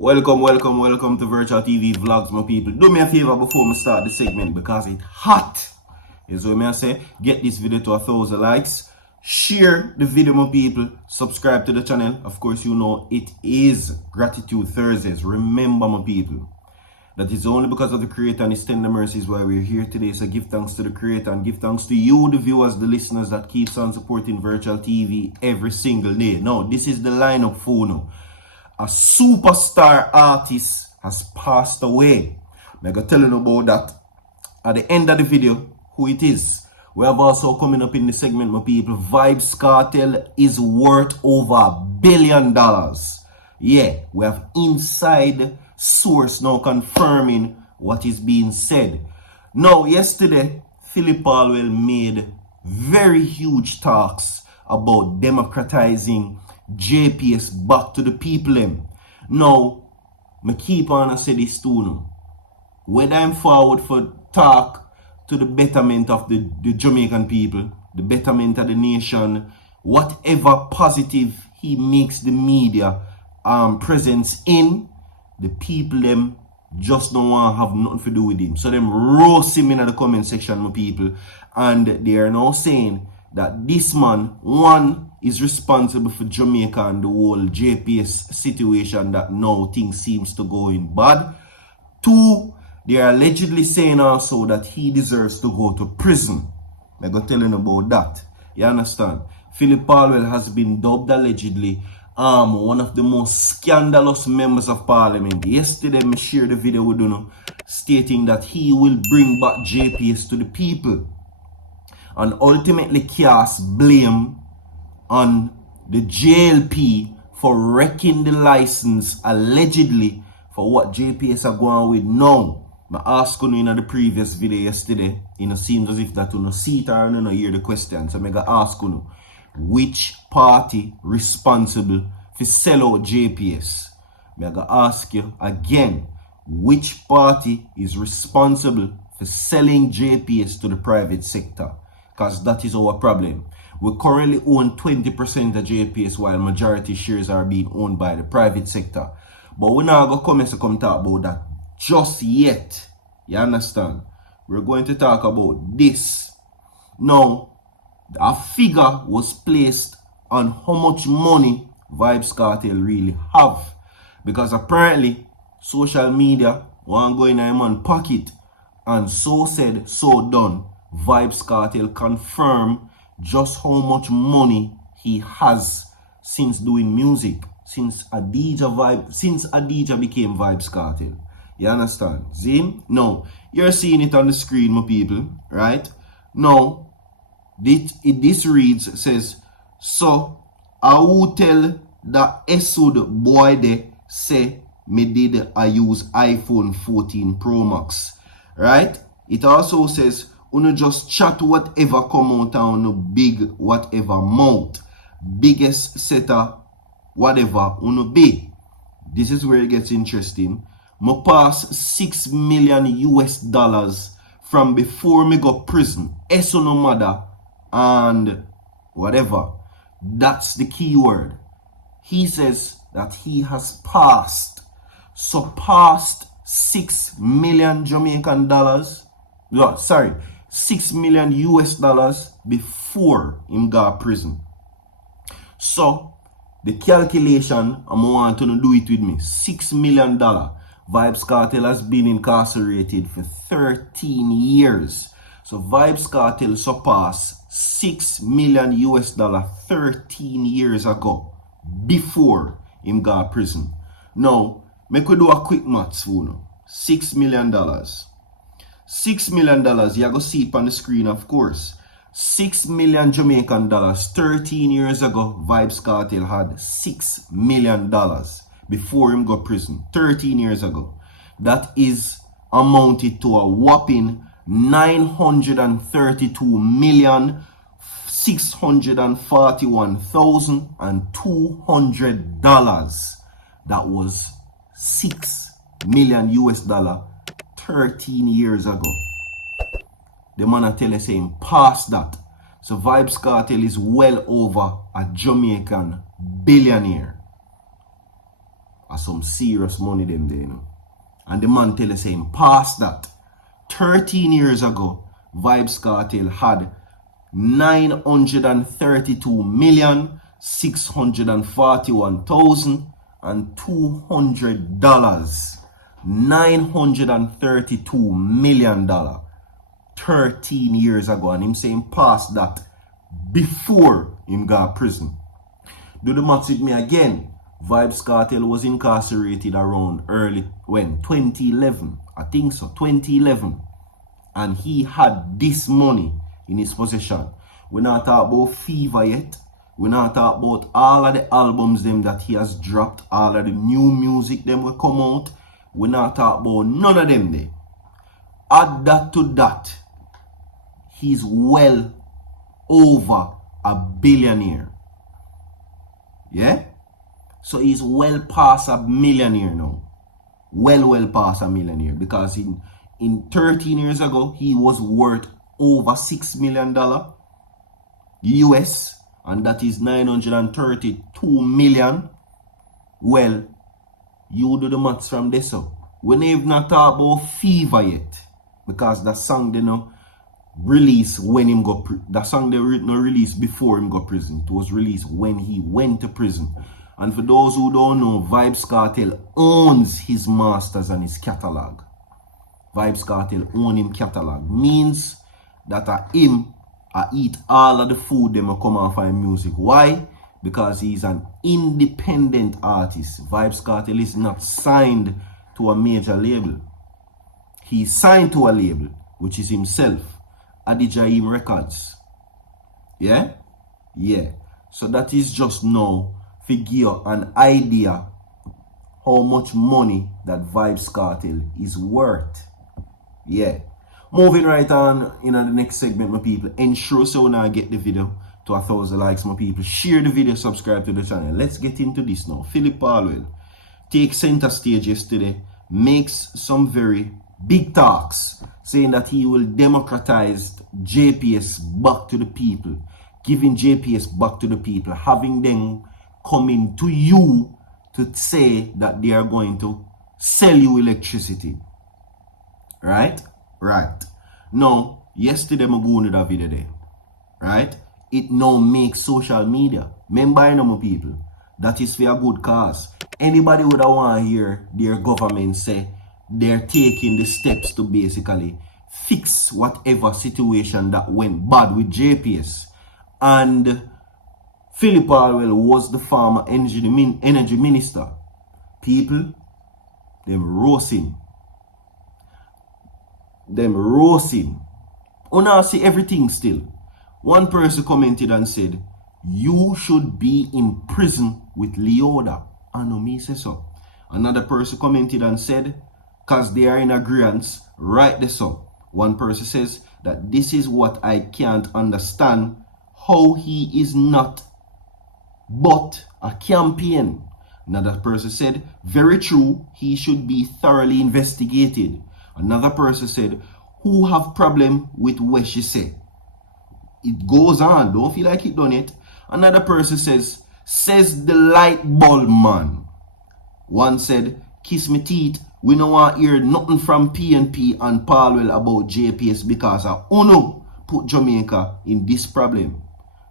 Welcome to Virtual TV Vlogs, my people. Do me a favor before I start the segment because it's hot. Is what I say. Get this video to 1,000 likes. Share the video, my people. Subscribe to the channel. Of course, you know it is Gratitude Thursdays. Remember, my people, that is only because of the Creator and His tender mercies why we're here today. So give thanks to the Creator and give thanks to you, the viewers, the listeners that keeps on supporting Virtual TV every single day. Now, this is the lineup for now. A superstar artist has passed away. I'm going to tell you about that at the end of the video, who it is. We have also coming up in the segment, my people, Vybz Kartel is worth over $1 billion. Yeah, we have inside source now confirming what is being said. Now, yesterday, Phillip Paulwell made very huge talks about democratizing JPS back to the people. Now, I keep on say this too now. Whether I'm forward for talk to the betterment of the Jamaican people, the betterment of the nation, whatever positive he makes the media presence in, the people them just don't want to have nothing to do with him. So them roast him in the comment section, my people, and they are now saying that this man, one, is responsible for Jamaica and the whole JPS situation that now things seems to go in bad. Two, they are allegedly saying also that he deserves to go to prison. I'm going to tell you about that. You understand? Phillip Paulwell has been dubbed allegedly one of the most scandalous members of parliament. Yesterday, I shared the video with you stating that he will bring back JPS to the people and ultimately cast blame on the JLP for wrecking the license allegedly for what JPS are going with now. I asked you in the previous video yesterday, it seems as if that you don't see it or you don't hear the question. So I'm going to ask you, which party responsible for sell out JPS? I'm going to ask you again, which party is responsible for selling JPS to the private sector? Because that is our problem. We currently own 20% of JPS while majority shares are being owned by the private sector. But we're not going to come talk about that just yet. You understand? We're going to talk about this. Now, a figure was placed on how much money Vybz Kartel really have. Because apparently, social media want go in a man's pocket. And so said, so done. Vybz Kartel confirm just how much money he has since doing music, since Adidja became Vybz Kartel. You understand? See? Now, you're seeing it on the screen, my people, right? Now, this reads, says, so, I will tell that Esud boy de say me did I use iPhone 14 Pro Max, right? It also says, uno just chat whatever come out on a big whatever mouth. Biggest setter whatever uno be. This is where it gets interesting. Me pass $6 million US from before me go prison. Eso no matter and whatever. That's the key word. He says that he has surpassed $6 million Jamaican dollars. No, sorry. $6 million US before him got prison. So, the calculation, I want to do it with me. $6 million. Vybz Kartel has been incarcerated for 13 years. So, Vybz Kartel surpassed $6 million US 13 years ago, before him got prison. Now, me could do a quick maths for you. $6 million. $6 million, you're going to see it on the screen, of course. 6 million Jamaican dollars. 13 years ago, Vybz Kartel had $6 million before him got prison. 13 years ago. That is amounted to a whopping $932,641,200. That was $6 million US 13 years ago. The man I tell you saying past that. So Vybz Kartel is well over a Jamaican billionaire. are some serious money them there, you know. And the man tell us him past that. 13 years ago, Vybz Kartel had $932,641,200. $932 million. 13 years ago. And him saying past that before him got prison. Do the maths with me again. Vybz Kartel was incarcerated around early, when? 2011. I think so, 2011. And he had this money in his possession. We're not talking about Fever yet. We're not talking about all of the albums them that he has dropped. All of the new music them will come out. We're not talking about none of them there. Add that to that. He's well over a billionaire. Yeah? So he's well past a millionaire now. Well past a millionaire. Because in 13 years ago, he was worth over $6 million US. And that is 932 million. Well, you do the maths from this up. We ain't even not talk about Fever yet. Because that song they know released when him got that song they not released before him got prison. It was released when he went to prison. And for those who don't know, Vybz Kartel owns his masters and his catalog. Vybz Kartel own him catalog. Means that him eat all of the food them come off of music. Why? Because he's an independent artist. Vybz Kartel is not signed to a major label. He's signed to a label, which is himself, Adijaim Records. Yeah? Yeah. So that is just now to give you an idea how much money that Vybz Kartel is worth. Yeah. Moving right on in the next segment, my people. Ensure so now get the video to 1,000 likes, my people. Share the video, subscribe to the channel. Let's get into this now. Phillip Paulwell takes center stage yesterday, makes some very big talks, saying that he will democratize JPS back to the people, giving JPS back to the people, having them coming to you to say that they are going to sell you electricity. Right? Right. Now, yesterday I go into that video there. Right? It now makes social media. Remember, you know, my people, that is for a good cause. Anybody would want to hear their government say they're taking the steps to basically fix whatever situation that went bad with JPS. And Phillip Paulwell was the former energy minister. People, them roasting. Una see everything still. One person commented and said, you should be in prison with Leoda. I know me say so. Another person commented and said, because they are in agreement, write this up. One person says that this is what I can't understand, how he is not but a campaign. Another person said, very true, he should be thoroughly investigated. Another person said, who have problem with what she say? It goes on, don't feel like it done it. Another person says the light bulb man. One said, kiss me teeth, we don't want to hear nothing from PNP and Paulwell about JPS because of Uno put Jamaica in this problem.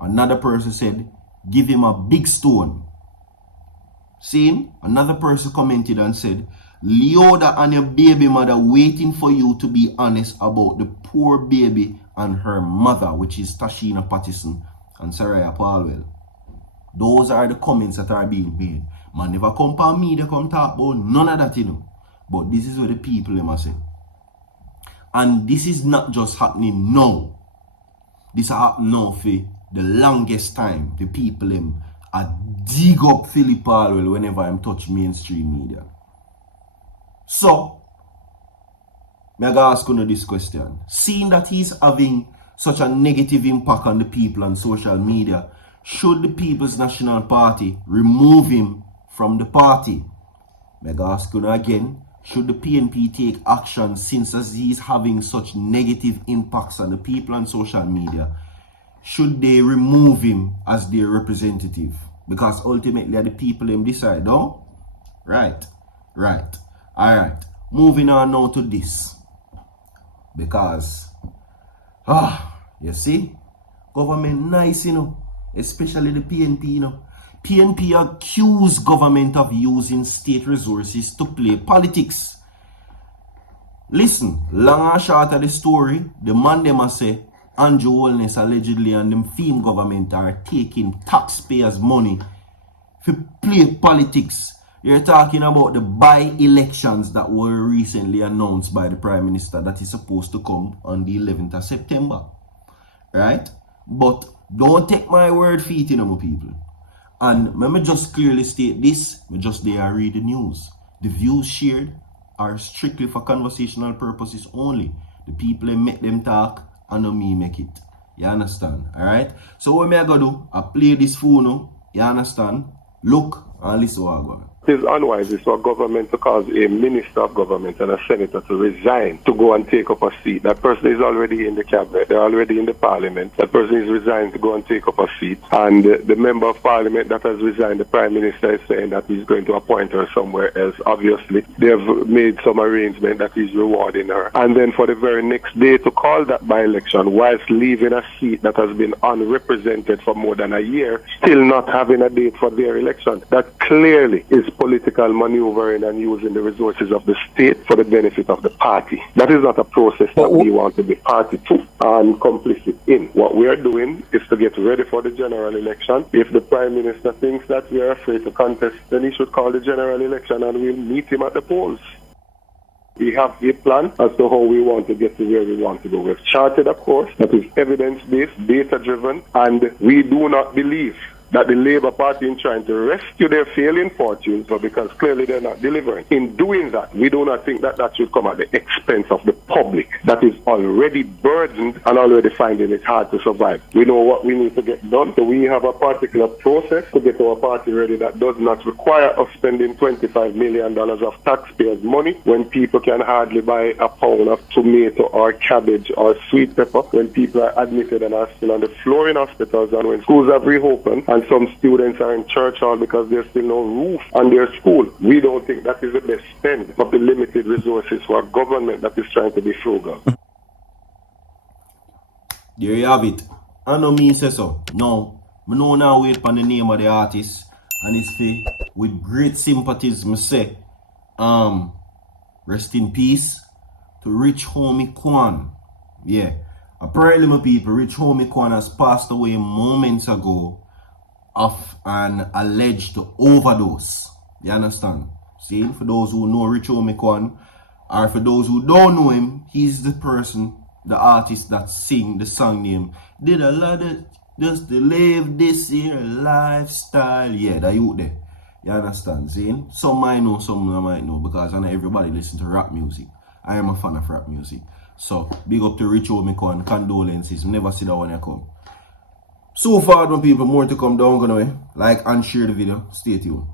Another person said, give him a big stone. See? Another person commented and said, Leoda and your baby mother waiting for you to be honest about the poor baby and her mother, which is Tashina Pattison and Saraya Paulwell. Those are the comments that are being made. Man never come to me, they come talk about none of that, you know. But this is what the people them are saying. And this is not just happening now. This happening now for the longest time. The people them are dig up Phillip Paulwell whenever I'm touch mainstream media. So, I'm going to ask you this question. Seeing that he's having such a negative impact on the people on social media, should the People's National Party remove him from the party? I'm going to ask you again. Should the PNP take action since as he's having such negative impacts on the people on social media? Should they remove him as their representative? Because ultimately the people them decide, no? Right. Alright. Moving on now to this. Because, you see, government nice, especially the PNP, PNP accuse government of using state resources to play politics. Listen, long and short of the story, the man them say Andrew Holness allegedly and them theme government are taking taxpayers' money to play politics. You're talking about the by-elections that were recently announced by the Prime Minister that is supposed to come on the 11th of September. Right? But don't take my word for it, my people. And let me just clearly state this, we just there and read the news. The views shared are strictly for conversational purposes only. The people that make them talk and not me make it. You understand? Alright? So what I gonna do? I play this phone, you understand? Look and listen what I go. It is unwise for a government to cause a minister of government and a senator to resign to go and take up a seat. That person is already in the cabinet, they're already in the parliament. That person is resigned to go and take up a seat. And the member of parliament that has resigned, the prime minister is saying that he's going to appoint her somewhere else. Obviously, they've made some arrangement that he's rewarding her. And then for the very next day to call that by-election whilst leaving a seat that has been unrepresented for more than a year, still not having a date for their election. That clearly is political maneuvering and using the resources of the state for the benefit of the party. That is not a process that we want to be party to and complicit in. What we are doing is to get ready for the general election. If the Prime Minister thinks that we are afraid to contest, then he should call the general election and we'll meet him at the polls. We have a plan as to how we want to get to where we want to go. We've charted a course that is evidence-based, data-driven, and we do not believe that the Labour Party is trying to rescue their failing fortunes, but because clearly they're not delivering. In doing that, we do not think that that should come at the expense of the public that is already burdened and already finding it hard to survive. We know what we need to get done, so we have a particular process to get our party ready that does not require us spending $25 million of taxpayers' money when people can hardly buy a pound of tomato or cabbage or sweet pepper, when people are admitted and are still on the floor in hospitals, and when schools have reopened and some students are in church hall because there's still no roof on their school. We don't think that is the best spend of the limited resources for a government that is trying to be frugal. There you have it. I know me say so. No, I know now wait for the name of the artist, and it's with great sympathies me say, rest in peace to rich homie Quan. Yeah, apparently my people, rich homie Quan has passed away moments ago of an alleged overdose. You understand? See, for those who know Rich Homie Quan, or for those who don't know him, he's the person, the artist that sing the song name Did a Lot of Just to Live This Here Lifestyle. Yeah, that you there. You understand? See? Some might know, some might know, because I know everybody listen to rap music. I am a fan of rap music. So, big up to Rich Homie Quan. Condolences. Never see that one come. So far, my people, more to come down. Gonna like and share the video. Stay tuned.